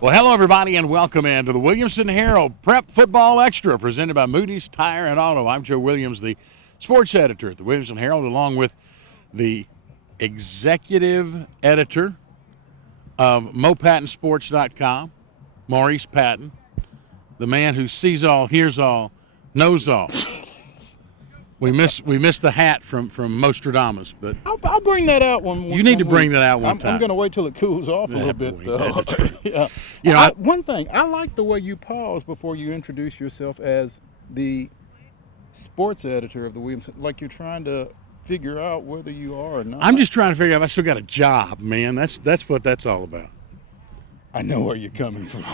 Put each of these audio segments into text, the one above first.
Well, hello, everybody, and welcome into the Williamson Herald Prep Football Extra, presented by Moody's Tire and Auto. I'm Joe Williams, the sports editor at the Williamson Herald, along with the executive editor of MoPattonSports.com, Maurice Patton, the man who sees all, hears all, knows all. We missed the hat from Nostradamus, but I'll bring that out one. You need to bring that out one time. I'm going to wait till it cools off a little bit, though. Yeah. You know, one thing, I like the way you pause before you introduce yourself as the sports editor of the Williamson. Like you're trying to figure out whether you are or not. I'm just trying to figure out if I still got a job, man. That's what that's all about. I know where you're coming from.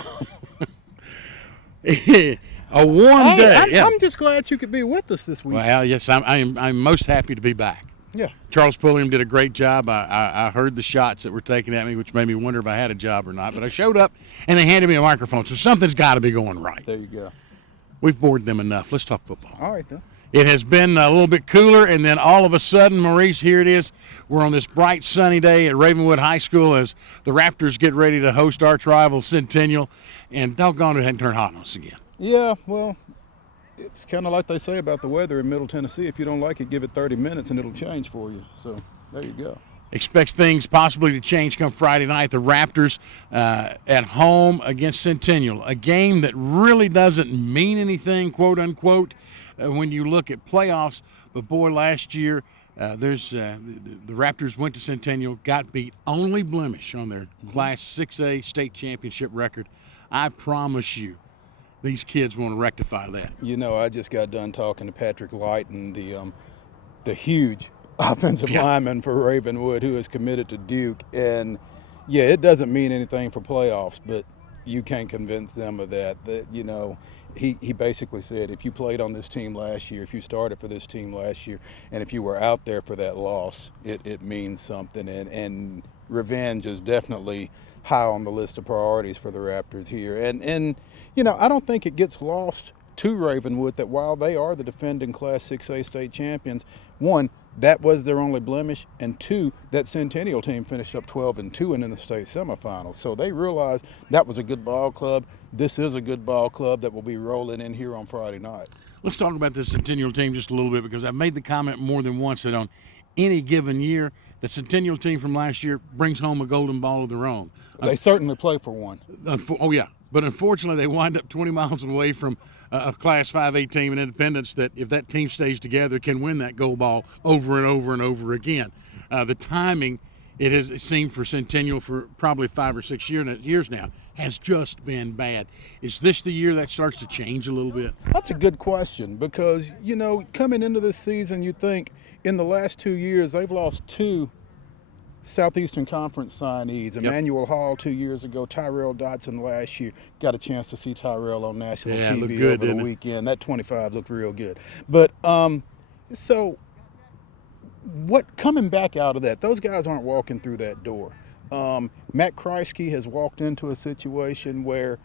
A warm day. I'm just glad you could be with us this week. Well, yes, I'm most happy to be back. Yeah. Charles Pulliam did a great job. I heard the shots that were taken at me, which made me wonder if I had a job or not. But I showed up, and they handed me a microphone, so something's got to be going right. There you go. We've bored them enough. Let's talk football. All right, then. It has been a little bit cooler, and then all of a sudden, Maurice, here it is. We're on this bright, sunny day at Ravenwood High School as the Raptors get ready to host arch rival Centennial, and doggone it hadn't turned hot on us again. Yeah, well, it's kind of like they say about the weather in Middle Tennessee. If you don't like it, give it 30 minutes and it'll change for you. So there you go. Expects things possibly to change come Friday night. The Raptors at home against Centennial, a game that really doesn't mean anything, quote unquote, when you look at playoffs. But boy, last year the Raptors went to Centennial, got beat, only blemish on their Class 6A state championship record. I promise you, these kids want to rectify that. You know, I just got done talking to Patrick Lighton, the huge offensive lineman for Ravenwood who is committed to Duke. And, yeah, it doesn't mean anything for playoffs, but you can't convince them of that. You know, he basically said if you played on this team last year, if you started for this team last year, and if you were out there for that loss, it means something. And revenge is definitely high on the list of priorities for the Raptors here. And you know, I don't think it gets lost to Ravenwood that while they are the defending Class 6A state champions, one, that was their only blemish, and two, that Centennial team finished up 12-2 and in the state semifinals. So they realized that was a good ball club. This is a good ball club that will be rolling in here on Friday night. Let's talk about this Centennial team just a little bit, because I've made the comment more than once that on any given year, the Centennial team from last year brings home a golden ball of their own. They certainly play for one. Oh, yeah. But unfortunately, they wind up 20 miles away from a Class 5A team in Independence that, if that team stays together, can win that gold ball over and over and over again. The timing, it seemed for Centennial for probably 5 or 6 years now, has just been bad. Is this the year that starts to change a little bit? That's a good question because, you know, coming into this season, you think in the last 2 years, they've lost 2 Southeastern Conference signees. Emmanuel Hall 2 years ago, Tyrell Dotson last year. Got a chance to see Tyrell on national TV good, over the weekend. That 25 looked real good. But so what coming back out of that, those guys aren't walking through that door. Matt Kreisky has walked into a situation where,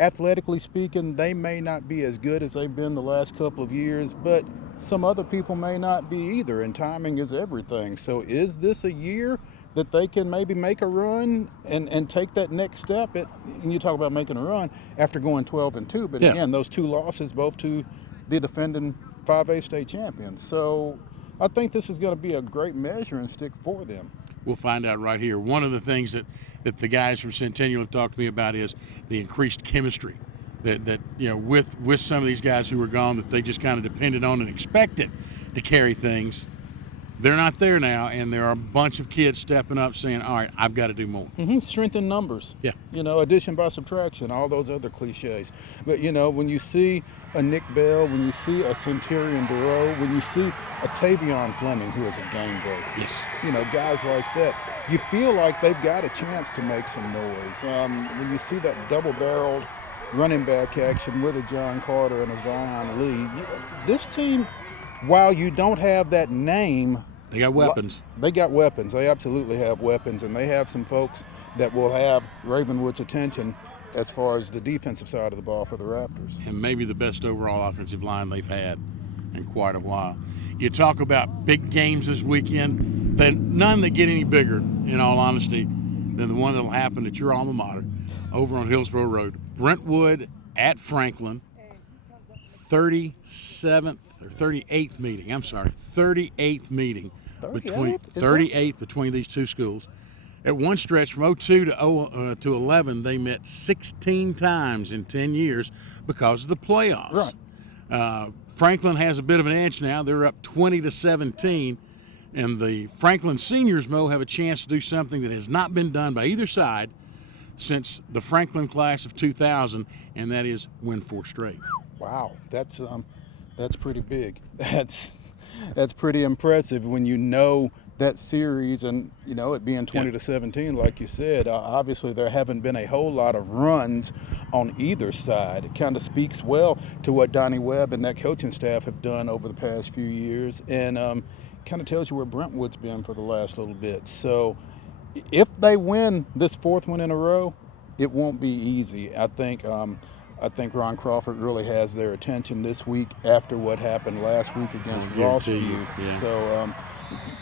athletically speaking, they may not be as good as they've been the last couple of years, but some other people may not be either, and timing is everything. So is this a year that they can maybe make a run and take that next step? And you talk about making a run after going 12-2, but again, those 2 losses, both to the defending 5A state champions. So I think this is going to be a great measuring stick for them. We'll find out right here. One of the things that the guys from Centennial have talked to me about is the increased chemistry that you know, with some of these guys who were gone, that they just kind of depended on and expected to carry things. They're not there now, and there are a bunch of kids stepping up saying, all right, I've got to do more. Strength in numbers. Yeah. You know, addition by subtraction, all those other cliches. But, you know, when you see a Nick Bell, when you see a Centurion Durow, when you see a Tavion Fleming, who is a game breaker. Yes. You know, guys like that, you feel like they've got a chance to make some noise. When you see that double-barreled running back action with a John Carter and a Zion Lee, this team, while you don't have that name, they got weapons. They got weapons. They absolutely have weapons, and they have some folks that will have Ravenwood's attention as far as the defensive side of the ball for the Raptors. And maybe the best overall offensive line they've had in quite a while. You talk about big games this weekend, then none that get any bigger, in all honesty, than the one that will happen at your alma mater. over on Hillsborough Road. Brentwood at Franklin, 37th or 38th meeting. I'm sorry, 38th meeting between 38th between these two schools. At one stretch from 02 to 11, they met 16 times in 10 years because of the playoffs. Right. Franklin has a bit of an edge now. They're up 20-17, and the Franklin seniors, Mo, have a chance to do something that has not been done by either side since the Franklin class of 2000, and that is win 4 straight. Wow, that's pretty big. That's pretty impressive when you know that series, and you know it being 20-17, like you said. Obviously, there haven't been a whole lot of runs on either side. It kind of speaks well to what Donnie Webb and that coaching staff have done over the past few years, and kind of tells you where Brentwood's been for the last little bit. So, if they win this 4th one in a row, it won't be easy. I think Ron Crawford really has their attention this week after what happened last week against Rossview. Yeah. So,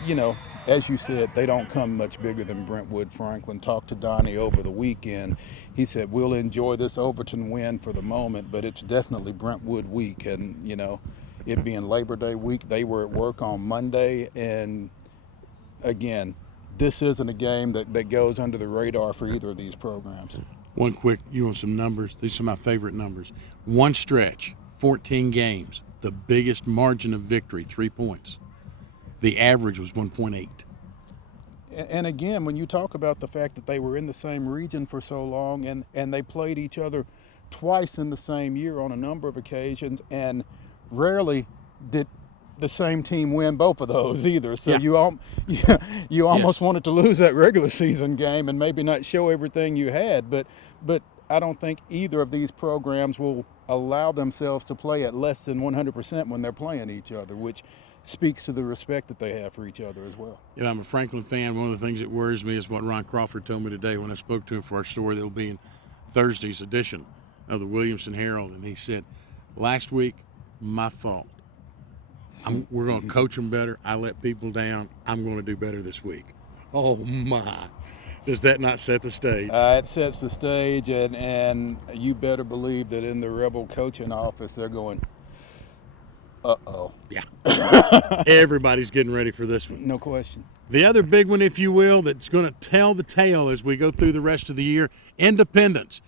you know, as you said, they don't come much bigger than Brentwood. Franklin talked to Donnie over the weekend. He said, we'll enjoy this Overton win for the moment, but it's definitely Brentwood week. And, you know, it being Labor Day week, they were at work on Monday. And, again, this isn't a game that goes under the radar for either of these programs. One quick, you want some numbers? These are my favorite numbers. One stretch, 14 games, the biggest margin of victory, 3 points. The average was 1.8. And again, when you talk about the fact that they were in the same region for so long and they played each other twice in the same year on a number of occasions, and rarely did the same team win both of those either. So you almost wanted to lose that regular season game and maybe not show everything you had. But I don't think either of these programs will allow themselves to play at less than 100% when they're playing each other, which speaks to the respect that they have for each other as well. You know, I'm a Franklin fan. One of the things that worries me is what Ron Crawford told me today when I spoke to him for our story that will be in Thursday's edition of the Williamson Herald. And he said, last week, my fault. We're going to coach them better. I let people down. I'm going to do better this week. Oh, my. Does that not set the stage? It sets the stage, and you better believe that in the Rebel coaching office, they're going, uh-oh. Yeah. Everybody's getting ready for this one. No question. The other big one, if you will, that's going to tell the tale as we go through the rest of the year, Independence.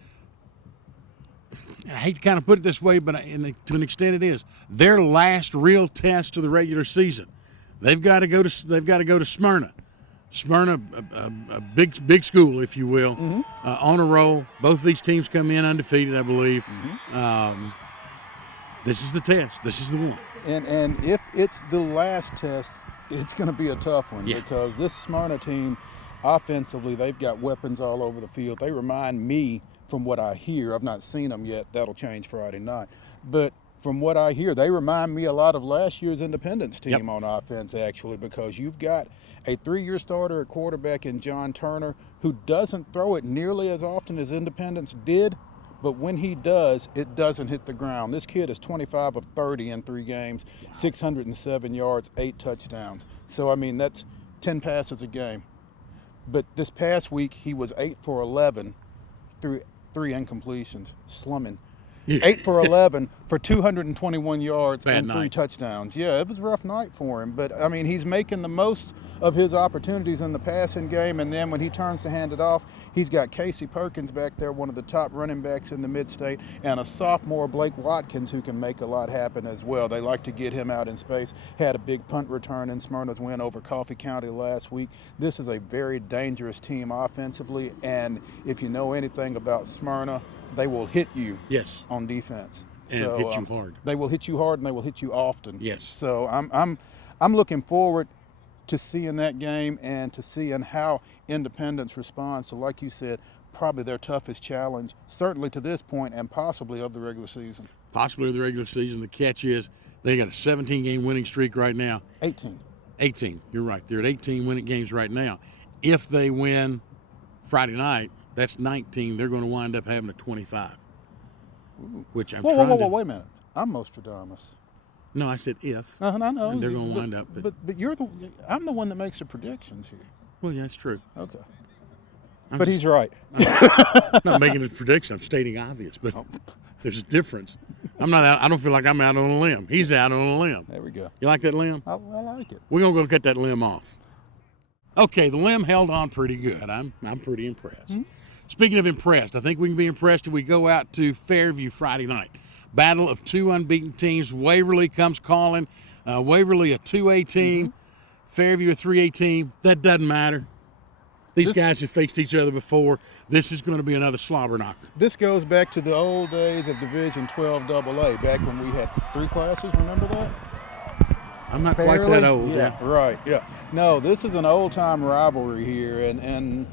I hate to kind of put it this way, but to an extent it is their last real test of the regular season. They've got to go to Smyrna. Smyrna, a big school, if you will, on a roll. Both of these teams come in undefeated, I believe. This is the test. This is the one. And if it's the last test, it's going to be a tough one because this Smyrna team, offensively, they've got weapons all over the field. They remind me, from what I hear, I've not seen them yet. That'll change Friday night. But from what I hear, they remind me a lot of last year's Independence team on offense, actually, because you've got a 3-year starter at quarterback in John Turner who doesn't throw it nearly as often as Independence did, but when he does, it doesn't hit the ground. This kid is 25 of 30 in 3 games, 607 yards, 8 touchdowns. So, I mean, that's 10 passes a game. But this past week, he was 8 for 11 through 3 incompletions, slumming. 8 for 11 for 221 yards and 3 touchdowns. Yeah, it was a rough night for him. But, I mean, he's making the most of his opportunities in the passing game. And then when he turns to hand it off, he's got Casey Perkins back there, one of the top running backs in the mid-state, and a sophomore, Blake Watkins, who can make a lot happen as well. They like to get him out in space. Had a big punt return in Smyrna's win over Coffee County last week. This is a very dangerous team offensively. And if you know anything about Smyrna, they will hit you on defense. And hit you hard. They will hit you hard, and they will hit you often. Yes. So I'm looking forward to seeing that game and to seeing how Independence responds. So like you said, probably their toughest challenge, certainly to this point, and possibly of the regular season. Possibly of the regular season. The catch is they got a 17-game winning streak right now. 18. You're right. They're at 18 winning games right now. If they win Friday night, that's 19. They're going to wind up having a 25. Which I'm trying to... Wait a minute. I'm Nostradamus. No, I said if. I know. And they're going to wind up. But I'm the one that makes the predictions here. Well, yeah, that's true. Okay. But he's right. I'm not making a prediction. I'm stating obvious, but there's a difference. I'm not out. I don't feel like I'm out on a limb. He's out on a limb. There we go. You like that limb? I like it. We're going to go cut that limb off. Okay, the limb held on pretty good. I'm pretty impressed. Mm-hmm. Speaking of impressed, I think we can be impressed if we go out to Fairview Friday night. Battle of two unbeaten teams. Waverly comes calling. Waverly a 2A team. Mm-hmm. Fairview a 3A team. That doesn't matter. These guys have faced each other before. This is going to be another slobber knocker. This goes back to the old days of Division 12 AA, back when we had 3 classes. Remember that? I'm not quite that old. Yeah, right. Yeah. No, this is an old-time rivalry here, and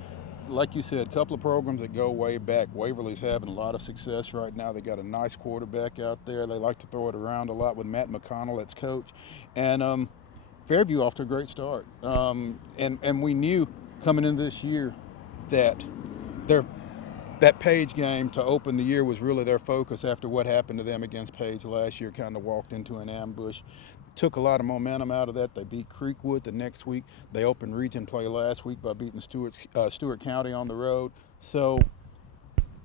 like you said, a couple of programs that go way back. Waverly's having a lot of success right now. They got a nice quarterback out there. They like to throw it around a lot with Matt McConnell as coach, and Fairview off to a great start. And we knew coming into this year that that Paige game to open the year was really their focus after what happened to them against Paige last year. Kind of walked into an ambush. Took a lot of momentum out of that. They beat Creekwood the next week. They opened region play last week by beating Stewart County on the road. So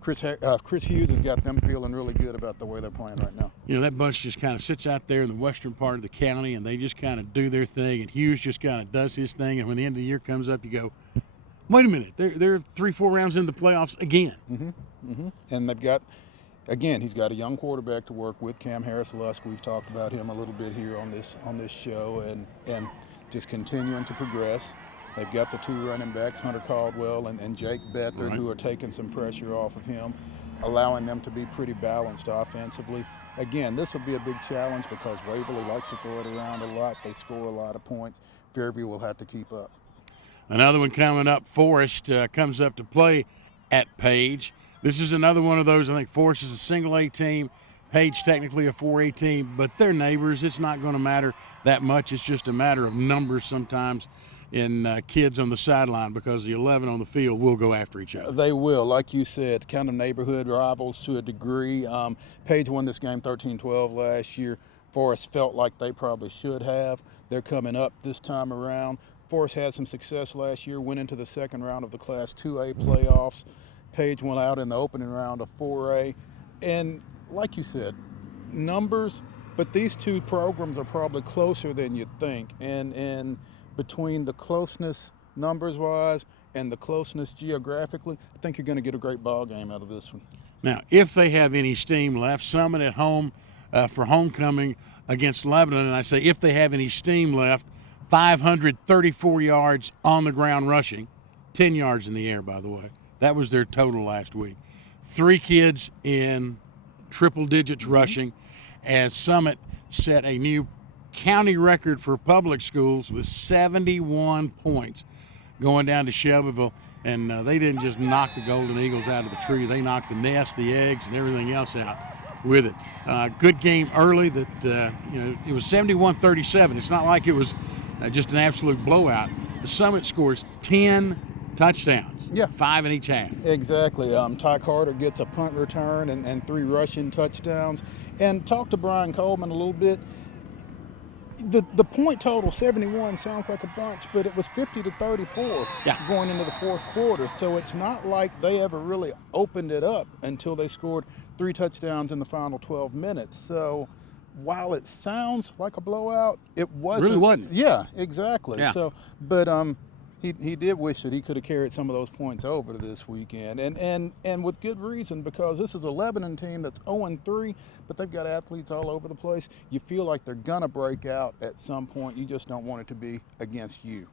Chris Hughes has got them feeling really good about the way they're playing right now. You know, that bunch just kind of sits out there in the western part of the county, and they just kind of do their thing, and Hughes just kind of does his thing, and when the end of the year comes up, you go, wait a minute, they're 3-4 rounds into the playoffs again. Mm-hmm. Mm-hmm. And they've got, again, he's got a young quarterback to work with, Cam Harris-Lusk. We've talked about him a little bit here on this show, and just continuing to progress. They've got the 2 running backs, Hunter Caldwell and Jake Beathard, right, who are taking some pressure off of him, allowing them to be pretty balanced offensively. Again, this will be a big challenge because Waverly likes to throw it around a lot. They score a lot of points. Fairview will have to keep up. Another one coming up, Forest comes up to play at Paige. This is another one of those. I think Forest is a single A team, Paige technically a 4A team, but they're neighbors. It's not going to matter that much. It's just a matter of numbers sometimes in kids on the sideline because the 11 on the field will go after each other. They will, like you said, kind of neighborhood rivals to a degree. Paige won this game 13-12 last year. Forest felt like they probably should have. They're coming up this time around. Forest had some success last year, went into the second round of the Class 2A playoffs. Paige went out in the opening round of 4A. And like you said, numbers, but these two programs are probably closer than you think. And between the closeness numbers-wise and the closeness geographically, I think you're going to get a great ball game out of this one. Now, if they have any steam left, Summit at home for homecoming against Lebanon, and I say if they have any steam left, 534 yards on the ground rushing, 10 yards in the air, by the way. That was their total last week. 3 kids in triple digits rushing, as Summit set a new county record for public schools with 71 points going down to Shelbyville. And they didn't just knock the Golden Eagles out of the tree. They knocked the nest, the eggs, and everything else out with it. Good game early that, it was 71-37. It's not like it was just an absolute blowout. The Summit scores 10 touchdowns, 5 in each half. Exactly. Ty Carter gets a punt return and 3 rushing touchdowns. And talk to Brian Coleman a little bit. The point total, 71, sounds like a bunch, but it was 50-34 going into the fourth quarter. So it's not like they ever really opened it up until they scored 3 touchdowns in the final 12 minutes. So while it sounds like a blowout, it wasn't. Really wasn't. Yeah, exactly. Yeah. So, but he did wish that he could have carried some of those points over to this weekend, and with good reason, because this is a Lebanon team that's 0-3, but they've got athletes all over the place. You feel like they're gonna break out at some point. You just don't want it to be against you.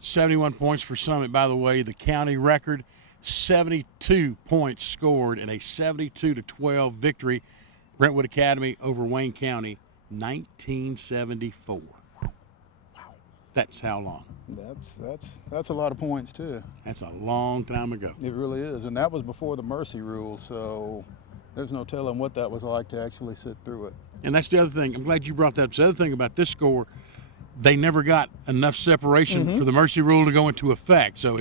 71 points for Summit, by the way, the county record. 72 points scored in a 72-12 victory. Brentwood Academy over Wayne County, 1974. That's how long? That's a lot of points too. That's a long time ago. It really is, and that was before the mercy rule, so there's no telling what that was like to actually sit through it. And that's the other thing. I'm glad you brought that up. The other thing about this score, they never got enough separation for the mercy rule to go into effect. So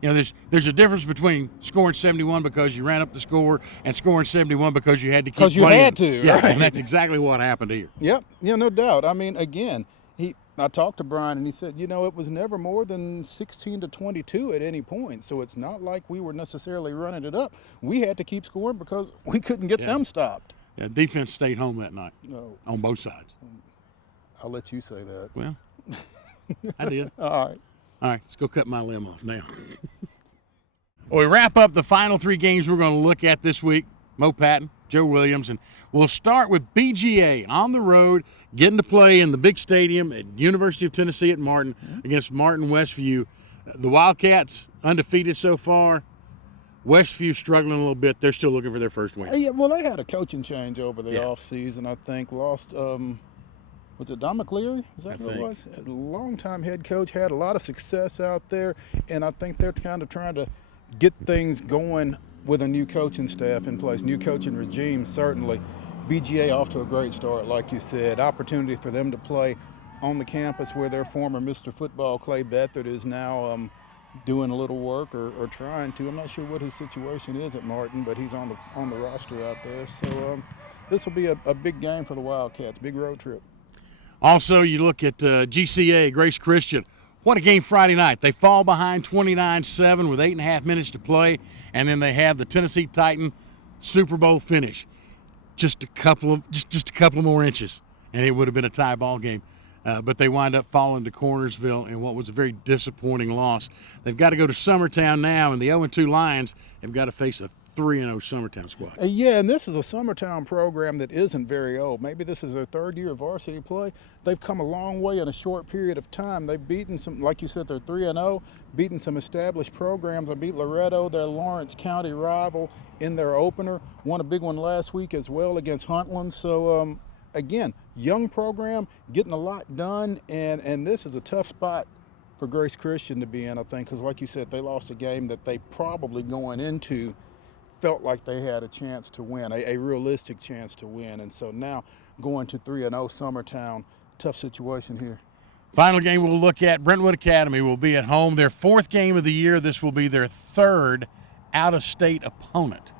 there's a difference between scoring 71 because you ran up the score and scoring 71 because you had to keep playing. Because you had to, yeah, right? And that's exactly what happened here. Yep, no doubt. I mean, again, I talked to Brian, and he said, it was never more than 16-22 at any point. So it's not like we were necessarily running it up. We had to keep scoring because we couldn't get them stopped. Yeah, defense stayed home that night on both sides. I'll let you say that. Well, I did. All right, let's go cut my limb off now. Well, we wrap up the final 3 games we're going to look at this week. Mo Patton, Joe Williams, and we'll start with BGA on the road, getting to play in the big stadium at University of Tennessee at Martin against Martin Westview. The Wildcats, undefeated so far. Westview struggling a little bit. They're still looking for their first win. Yeah, well, they had a coaching change over the offseason, I think. Lost, was it Don McCleary? Is that who it was? A longtime head coach, had a lot of success out there, and I think they're kind of trying to get things going with a new coaching staff in place, new coaching regime, certainly. BGA off to a great start, like you said. Opportunity for them to play on the campus where their former Mr. Football, Clay Beathard, is now doing a little work or trying to. I'm not sure what his situation is at Martin, but he's on the roster out there. So this will be a big game for the Wildcats, big road trip. Also, you look at GCA, Grace Christian. What a game Friday night. They fall behind 29-7 with 8.5 minutes to play, and then they have the Tennessee Titan Super Bowl finish. Just a couple of more inches, and it would have been a tie ball game. But they wind up falling to Cornersville in what was a very disappointing loss. They've got to go to Summertown now, and the 0-2 Lions have got to face a 3-0 Summertown squad. Yeah, and this is a Summertown program that isn't very old. Maybe this is their 3rd year of varsity play. They've come a long way in a short period of time. They've beaten some, like you said, they're 3-0, beaten some established programs. They beat Loretto, their Lawrence County rival, in their opener. Won a big one last week as well against Huntland. So, again, young program, getting a lot done, and this is a tough spot for Grace Christian to be in, I think, because like you said, they lost a game that they probably going into felt like they had a chance to win, a realistic chance to win. And so now going to 3-0 Summertown, tough situation here. Final game we'll look at, Brentwood Academy will be at home. Their 4th game of the year. This will be their 3rd out-of-state opponent.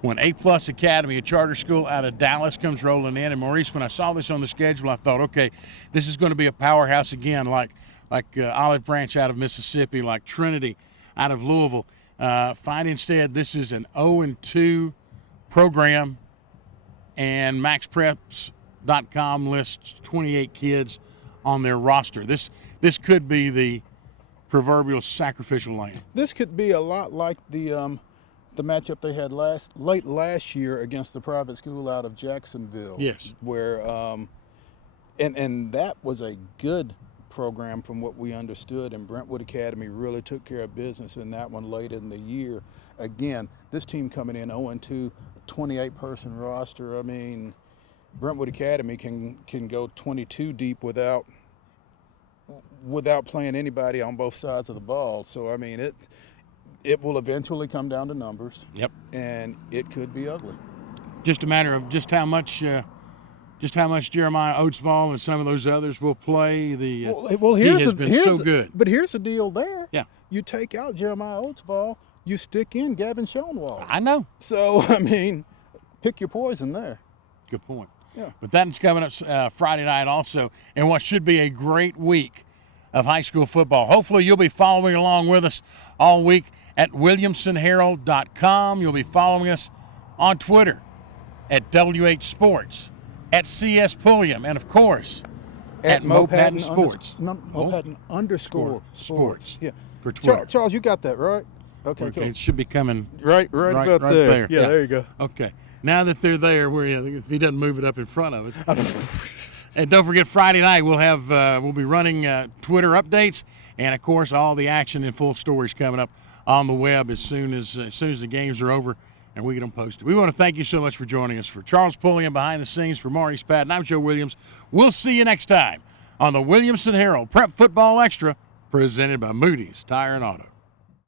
When A-Plus Academy, a charter school out of Dallas, comes rolling in. And Maurice, when I saw this on the schedule, I thought, okay, this is going to be a powerhouse again, like Olive Branch out of Mississippi, like Trinity out of Louisville. Find instead this is an 0-2 program, and MaxPreps.com lists 28 kids on their roster. This could be the proverbial sacrificial lamb. This could be a lot like the matchup they had late last year against the private school out of Jacksonville. Yes. Where and that was a good program from what we understood, and Brentwood Academy really took care of business in that one late in the year. Again, this team coming in 0-2, 28-person roster. I mean, Brentwood Academy can go 22 deep without playing anybody on both sides of the ball. So I mean, it will eventually come down to numbers. Yep. And it could be ugly. Just a matter of just how much Jeremiah Oatsvall and some of those others will play. He has been so good. But here's the deal there. Yeah. You take out Jeremiah Oatsvall, you stick in Gavin Schoenwald. I know. So, I mean, pick your poison there. Good point. Yeah. But that's coming up Friday night also, and what should be a great week of high school football. Hopefully you'll be following along with us all week at WilliamsonHerald.com. You'll be following us on Twitter at WH Sports, at CS Pulliam, and of course at Mo Patton Sports. Mo Patton _ Sports. Yeah. For Twitter. Charles, you got that right? Okay, cool. It should be coming right about there. Yeah, there you go. Okay. Now that they're there, if he doesn't move it up in front of us. And don't forget, Friday night we'll be running Twitter updates, and of course all the action and full stories coming up on the web as soon as the games are over and we get them posted. We want to thank you so much for joining us. For Charles Pulliam behind the scenes, for Maurice Patton, I'm Joe Williams. We'll see you next time on the Williamson Herald Prep Football Extra, presented by Moody's Tire and Auto.